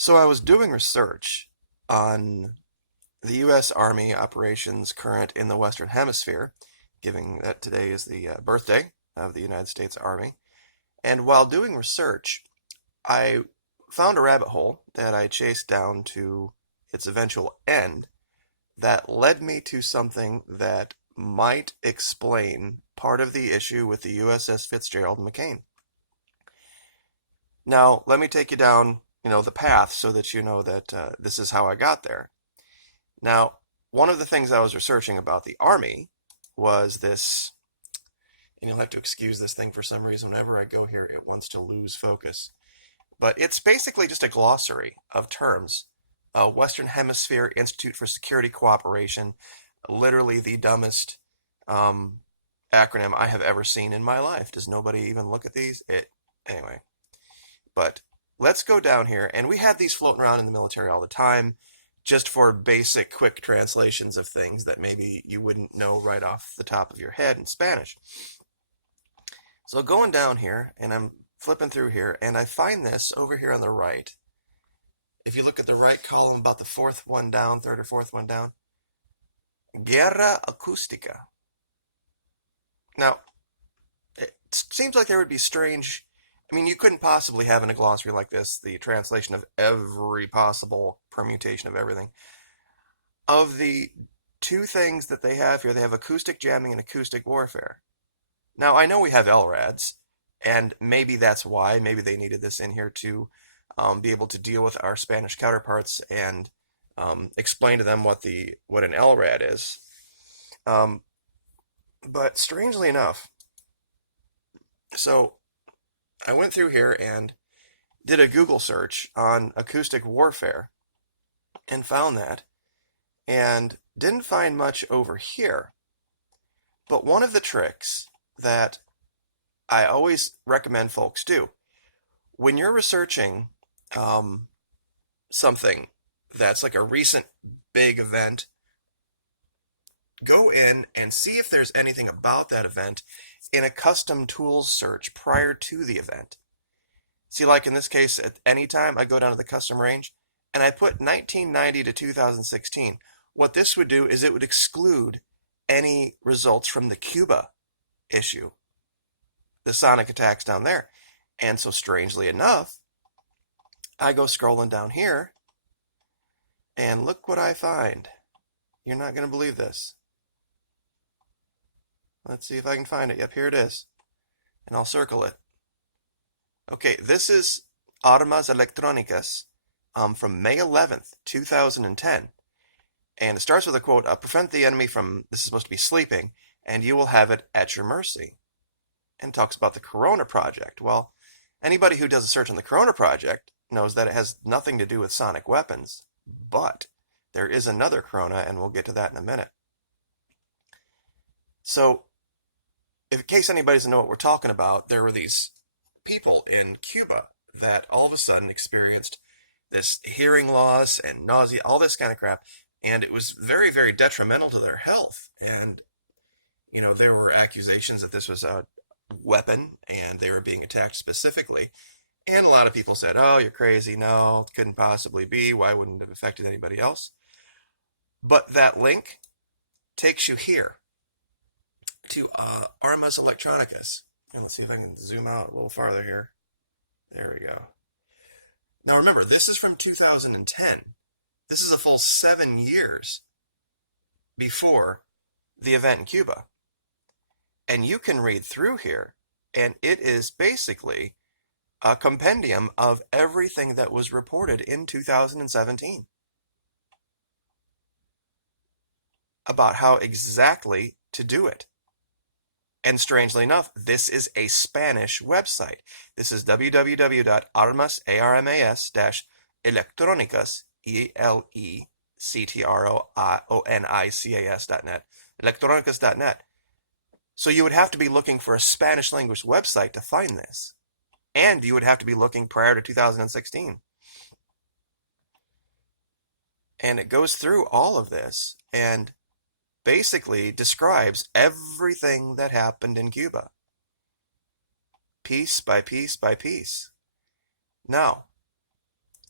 So I was doing research on the U.S. Army operations current in the Western Hemisphere, given that today is the birthday of the United States Army. And while doing research, I found a rabbit hole that I chased down to its eventual end that led me to something that might explain part of the issue with the USS Fitzgerald McCain. Now, let me take you down, the path so that you know that this is how I got there. Now, one of the things I was researching about the Army was this, and you'll have to excuse this thing for some reason. Whenever I go here, it wants to lose focus. But it's basically just a glossary of terms. Western Hemisphere Institute for Security Cooperation, literally the dumbest acronym I have ever seen in my life. Does nobody even look at these? Anyway. But let's go down here, and we have these floating around in the military all the time, just for basic, quick translations of things that maybe you wouldn't know right off the top of your head in Spanish. So going down here, and I'm flipping through here, and I find this over here on the right. If you look at the right column, about the fourth one down, third or fourth one down, Guerra Acústica. Now, it seems like there would be strange. I mean, you couldn't possibly have in a glossary like this the translation of every possible permutation of everything. Of the two things that they have here, they have acoustic jamming and acoustic warfare. Now, I know we have LRADs, and maybe that's why. Maybe they needed this in here to be able to deal with our Spanish counterparts and explain to them what an LRAD is. But strangely enough, so I went through here and did a Google search on acoustic warfare and found that, and didn't find much over here. But one of the tricks that I always recommend folks do when you're researching something that's like a recent big event, go in and see if there's anything about that event in a custom tools search prior to the event. See, like in this case, at any time, I go down to the custom range and I put 1990 to 2016. What this would do is it would exclude any results from the Cuba issue, the sonic attacks down there. And so strangely enough, I go scrolling down here and look what I find. You're not going to believe this. Let's see if I can find it. Yep, here it is. And I'll circle it. Okay, this is Armas Electrónicas from May 11th, 2010. And it starts with a quote, prevent the enemy from, this is supposed to be sleeping, and you will have it at your mercy. And talks about the Corona Project. Well, anybody who does a search on the Corona Project knows that it has nothing to do with sonic weapons. But there is another Corona, and we'll get to that in a minute. So, in case anybody doesn't know what we're talking about, there were these people in Cuba that all of a sudden experienced this hearing loss and nausea, all this kind of crap, and it was very, very detrimental to their health. And, there were accusations that this was a weapon and they were being attacked specifically. And a lot of people said, oh, you're crazy. No, it couldn't possibly be. Why wouldn't it have affected anybody else? But that link takes you here to Armas Electrónicas. Now let's see if I can zoom out a little farther here. There we go. Now remember, this is from 2010. This is a full 7 years before the event in Cuba. And you can read through here, and it is basically a compendium of everything that was reported in 2017 about how exactly to do it. And strangely enough, this is a Spanish website. This is www.armas-electronicas, electronicas.net, electronicas.net. So you would have to be looking for a Spanish language website to find this. And you would have to be looking prior to 2016. And it goes through all of this and basically describes everything that happened in Cuba, piece by piece by piece. Now,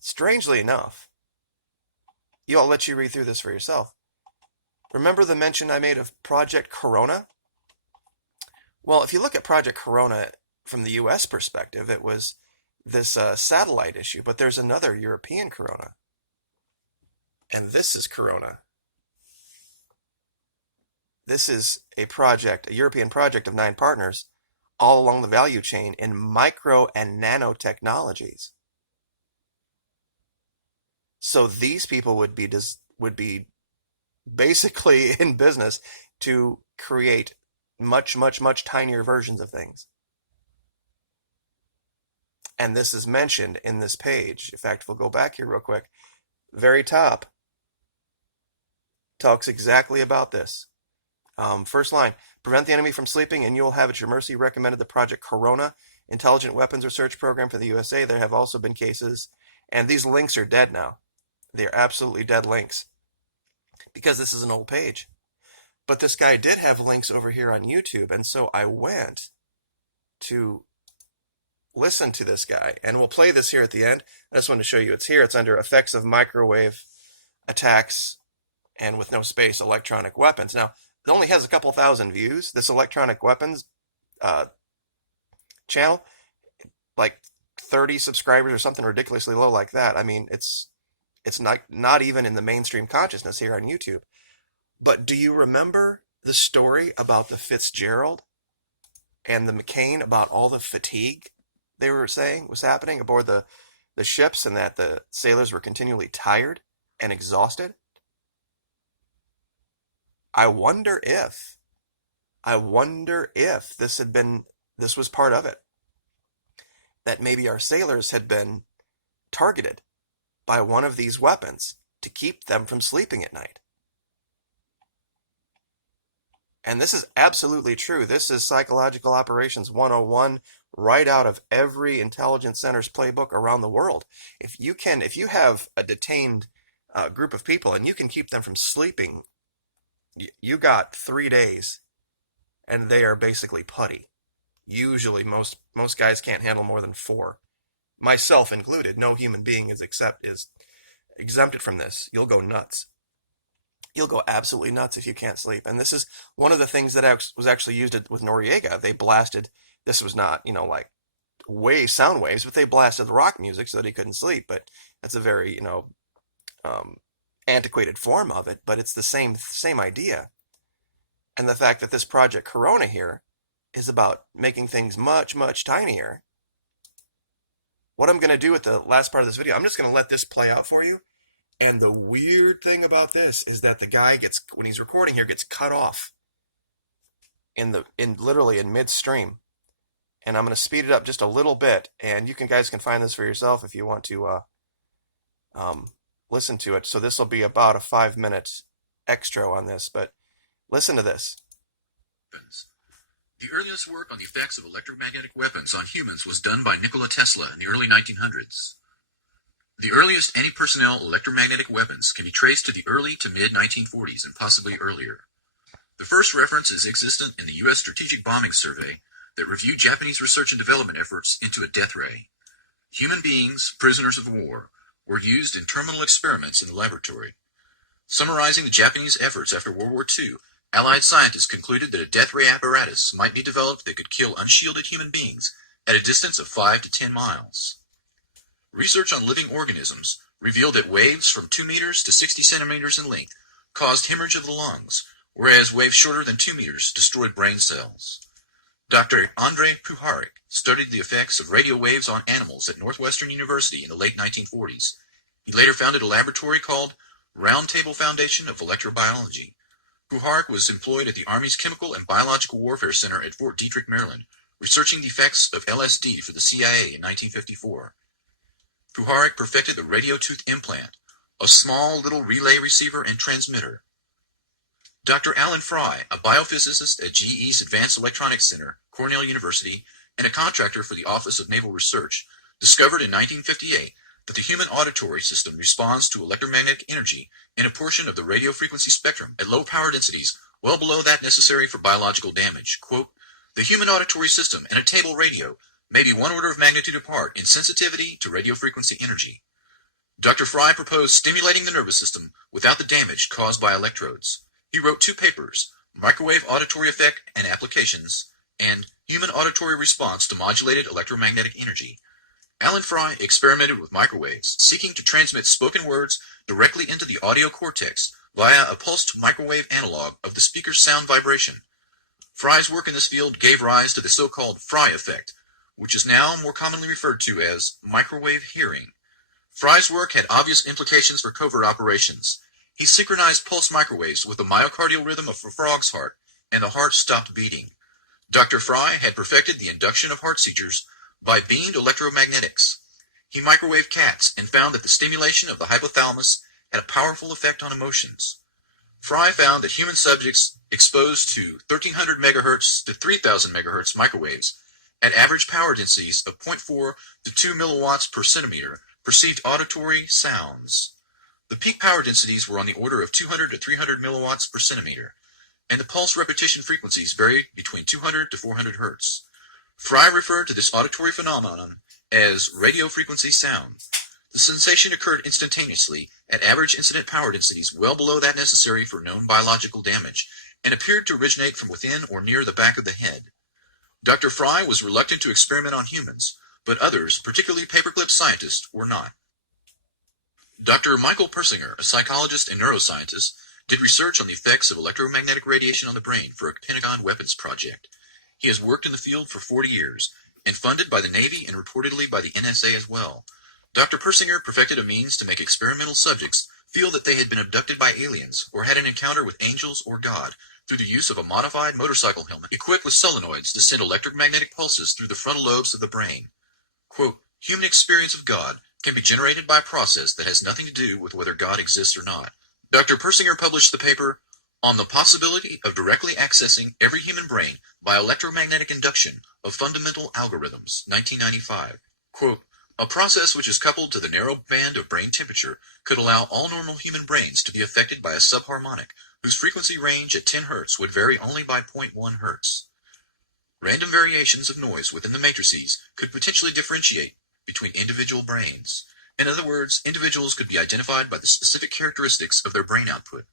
Strangely enough, I'll let you read through this for yourself. Remember the mention I made of Project Corona? Well, if you look at Project Corona from the US perspective, it was this satellite issue, but there's another European Corona. And this is Corona. This is a European project of 9 partners, all along the value chain in micro and nanotechnologies. So these people would be basically in business to create much, much, much tinier versions of things. And this is mentioned in this page. In fact, we'll go back here real quick. Very top talks exactly about this. First line, prevent the enemy from sleeping and you will have at your mercy recommended the Project Corona Intelligent Weapons Research Program for the USA. There have also been cases, and these links are dead now. They're absolutely dead links because this is an old page. But this guy did have links over here on YouTube, and so I went to listen to this guy, and we'll play this here at the end. I just want to show you it's here. It's under effects of microwave attacks and with no space, electronic weapons. Now, it only has a couple thousand views, this electronic weapons channel, like 30 subscribers or something ridiculously low like that. I mean, it's not even in the mainstream consciousness here on YouTube. But do you remember the story about the Fitzgerald and the McCain about all the fatigue they were saying was happening aboard the ships, and that the sailors were continually tired and exhausted? I wonder if this was part of it. That maybe our sailors had been targeted by one of these weapons to keep them from sleeping at night. And this is absolutely true. This is Psychological Operations 101, right out of every intelligence center's playbook around the world. If you have a detained group of people and you can keep them from sleeping, you got 3 days, and they are basically putty. Usually, most guys can't handle more than 4, myself included. No human being is exempted from this. You'll go nuts. You'll go absolutely nuts if you can't sleep. And this is one of the things that was actually used with Noriega. They blasted. This was not, like sound waves, but they blasted rock music so that he couldn't sleep. But that's a very, antiquated form of it, but it's the same idea. And the fact that this Project Corona here is about making things much, much tinier. What I'm going to do at the last part of this video, I'm just going to let this play out for you. And the weird thing about this is that the guy when he's recording here, gets cut off literally in midstream. And I'm going to speed it up just a little bit, and you guys can find this for yourself if you want to listen to it. So this will be about a 5-minute extra on this, but listen to this. The earliest work on the effects of electromagnetic weapons on humans was done by Nikola Tesla in the early 1900s. The earliest anti-personnel electromagnetic weapons can be traced to the early to mid-1940s and possibly earlier. The first reference is existent in the U.S. Strategic Bombing Survey that reviewed Japanese research and development efforts into a death ray. Human beings, prisoners of war, were used in terminal experiments in the laboratory. Summarizing the Japanese efforts after World War II, Allied scientists concluded that a death ray apparatus might be developed that could kill unshielded human beings at a distance of 5 to 10 miles. Research on living organisms revealed that waves from 2 meters to 60 centimeters in length caused hemorrhage of the lungs, whereas waves shorter than 2 meters destroyed brain cells. Dr. Andrei Puharich studied the effects of radio waves on animals at Northwestern University in the late 1940s. He later founded a laboratory called Round Table Foundation of Electrobiology. Puharich was employed at the Army's Chemical and Biological Warfare Center at Fort Detrick, Maryland, researching the effects of LSD for the CIA in 1954. Puharich perfected the radio tooth implant, a small little relay receiver and transmitter. Dr. Alan Fry, a biophysicist at GE's Advanced Electronics Center, Cornell University, and a contractor for the Office of Naval Research, discovered in 1958 that the human auditory system responds to electromagnetic energy in a portion of the radio frequency spectrum at low power densities well below that necessary for biological damage. Quote, the human auditory system and a table radio may be 1 order of magnitude apart in sensitivity to radio frequency energy. Dr. Fry proposed stimulating the nervous system without the damage caused by electrodes. He wrote 2 papers, Microwave Auditory Effect and Applications, and Human Auditory Response to Modulated Electromagnetic Energy. Alan Fry experimented with microwaves, seeking to transmit spoken words directly into the audio cortex via a pulsed microwave analog of the speaker's sound vibration. Fry's work in this field gave rise to the so-called Fry effect, which is now more commonly referred to as microwave hearing. Fry's work had obvious implications for covert operations. He synchronized pulse microwaves with the myocardial rhythm of a frog's heart, and the heart stopped beating. Dr. Fry had perfected the induction of heart seizures by beamed electromagnetics. He microwaved cats and found that the stimulation of the hypothalamus had a powerful effect on emotions. Fry found that human subjects exposed to 1300 MHz to 3000 MHz microwaves at average power densities of 0.4 to 2 milliwatts per centimeter perceived auditory sounds. The peak power densities were on the order of 200 to 300 milliwatts per centimeter, and the pulse repetition frequencies varied between 200 to 400 Hz. Fry referred to this auditory phenomenon as radio frequency sound. The sensation occurred instantaneously at average incident power densities well below that necessary for known biological damage, and appeared to originate from within or near the back of the head. Dr. Fry was reluctant to experiment on humans, but others, particularly paperclip scientists, were not. Dr. Michael Persinger, a psychologist and neuroscientist, did research on the effects of electromagnetic radiation on the brain for a Pentagon weapons project. He has worked in the field for 40 years, and funded by the Navy and reportedly by the NSA as well. Dr. Persinger perfected a means to make experimental subjects feel that they had been abducted by aliens or had an encounter with angels or God through the use of a modified motorcycle helmet equipped with solenoids to send electromagnetic pulses through the frontal lobes of the brain. Quote, human experience of God can be generated by a process that has nothing to do with whether God exists or not. Dr. Persinger published the paper on the possibility of directly accessing every human brain by electromagnetic induction of fundamental algorithms, 1995. Quote, a process which is coupled to the narrow band of brain temperature could allow all normal human brains to be affected by a subharmonic whose frequency range at 10 Hz would vary only by 0.1 Hz. Random variations of noise within the matrices could potentially differentiate between individual brains. In other words, individuals could be identified by the specific characteristics of their brain output.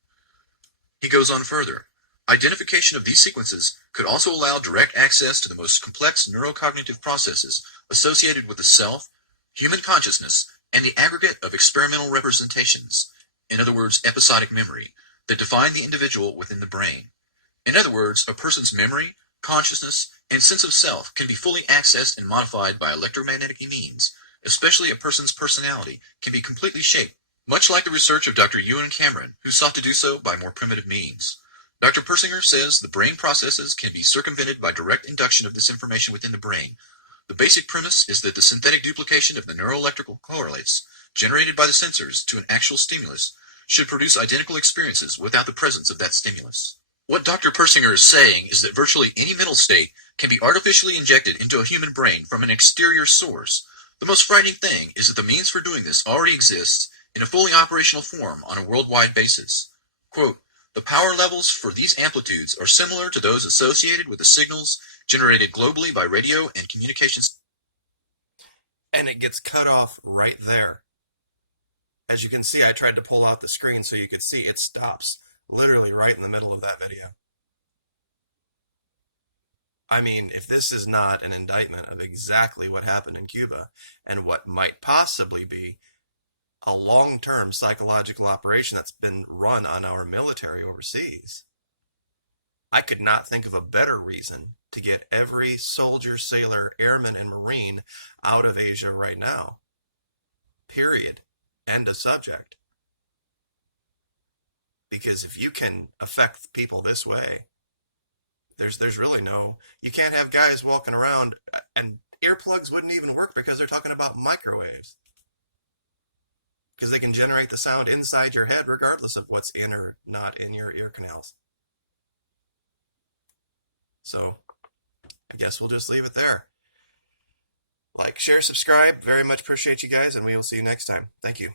He goes on further. Identification of these sequences could also allow direct access to the most complex neurocognitive processes associated with the self, human consciousness, and the aggregate of experimental representations, in other words, episodic memory, that define the individual within the brain. In other words, a person's memory, consciousness, and sense of self can be fully accessed and modified by electromagnetic means. Especially a person's personality can be completely shaped, much like the research of Dr. Ewan Cameron, who sought to do so by more primitive means. Dr. Persinger says the brain processes can be circumvented by direct induction of this information within the brain. The basic premise is that the synthetic duplication of the neuroelectrical correlates generated by the sensors to an actual stimulus should produce identical experiences without the presence of that stimulus. What Dr. Persinger is saying is that virtually any mental state can be artificially injected into a human brain from an exterior source. The most frightening thing is that the means for doing this already exists in a fully operational form on a worldwide basis. Quote, the power levels for these amplitudes are similar to those associated with the signals generated globally by radio and communications. And it gets cut off right there. As you can see, I tried to pull out the screen so you could see it stops literally right in the middle of that video. I mean, if this is not an indictment of exactly what happened in Cuba and what might possibly be a long-term psychological operation that's been run on our military overseas, I could not think of a better reason to get every soldier, sailor, airman, and Marine out of Asia right now. Period. End of subject. Because if you can affect people this way, there's really no, you can't have guys walking around, and earplugs wouldn't even work because they're talking about microwaves. Because they can generate the sound inside your head regardless of what's in or not in your ear canals. So, I guess we'll just leave it there. Like, share, subscribe. Very much appreciate you guys, and we will see you next time. Thank you.